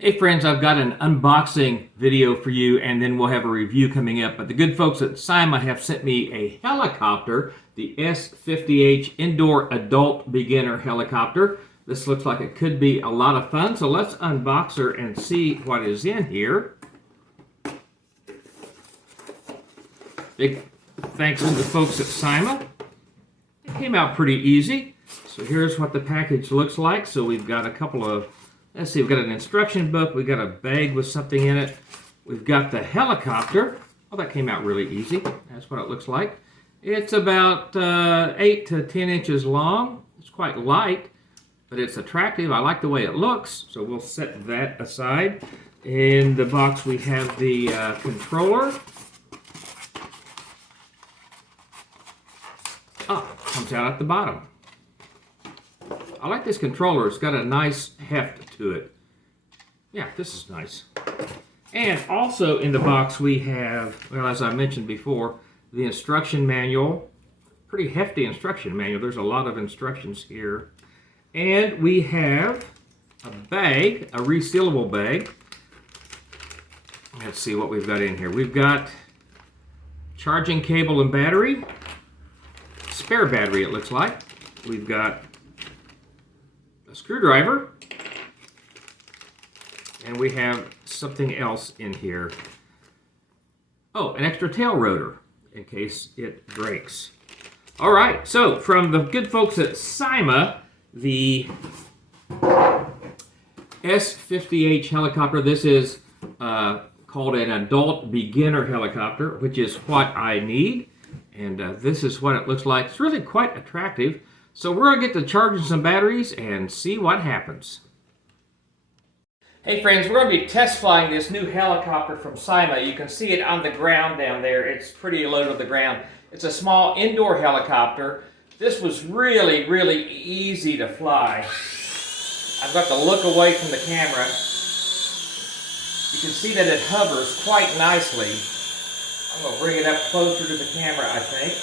Hey friends, I've got an unboxing video for you and then we'll have a review coming up. But the good folks at Syma have sent me a helicopter, the S50H Indoor Adult Beginner Helicopter. This looks like it could be a lot of fun, so let's unbox her and see what is in here. Big thanks to the folks at Syma. It came out pretty easy. So here's what the package looks like. So we've got a couple of, let's see, we've got an instruction book, we've got a bag with something in it, we've got the helicopter. Oh, that came out really easy. That's what it looks like. It's about 8 to 10 inches long. It's quite light, but it's attractive. I like the way it looks, so we'll set that aside. In the box we have the controller. Comes out at the bottom. I like this controller. It's got a nice heft to it. Yeah, this is nice. And also in the box we have, well, as I mentioned before, the instruction manual. Pretty hefty instruction manual. There's a lot of instructions here. And we have a bag, a resealable bag. Let's see what we've got in here. We've got charging cable and battery. Spare battery, it looks like. We've got a screwdriver, and we have something else in here. Oh, an extra tail rotor in case it breaks. All right, so from the good folks at Syma, the S50H helicopter, this is called an adult beginner helicopter, which is what I need. And this is what it looks like. It's really quite attractive. So we're going to get to charging some batteries and see what happens. Hey friends, we're going to be test flying this new helicopter from Syma. You can see it on the ground down there. It's pretty low to the ground. It's a small indoor helicopter. This was really, really easy to fly. I've got to look away from the camera. You can see that it hovers quite nicely. I'm going to bring it up closer to the camera, I think.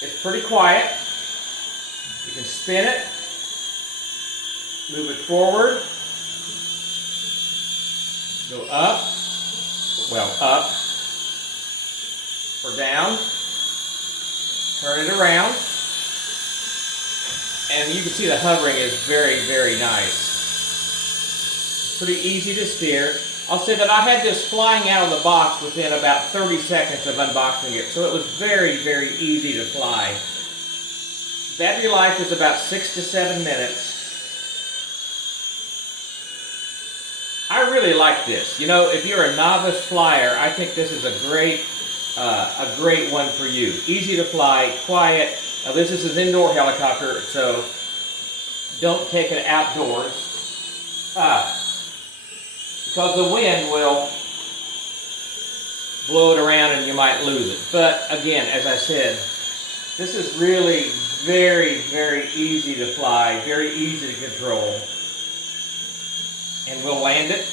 It's pretty quiet. You can spin it, move it forward, go up, well, up, or down, turn it around, and you can see the hovering is very, very nice. Pretty easy to steer. I'll say that I had this flying out of the box within about 30 seconds of unboxing it, so it was very, very easy to fly. Battery life is about 6 to 7 minutes. I really like this. You know, if you're a novice flyer, I think this is a great one for you. Easy to fly, quiet. Now this is an indoor helicopter, so don't take it outdoors. Because the wind will blow it around and you might lose it. But again, as I said, this is really very, very easy to fly, very easy to control. And we'll land it.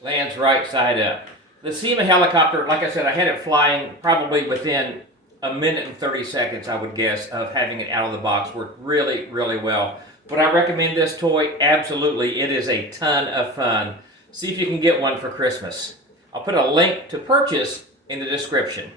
Lands right side up. The Syma helicopter, like I said, I had it flying probably within a minute and 30 seconds, I would guess, of having it out of the box. Worked really, really well. Would I recommend this toy? Absolutely. It is a ton of fun. See if you can get one for Christmas. I'll put a link to purchase in the description.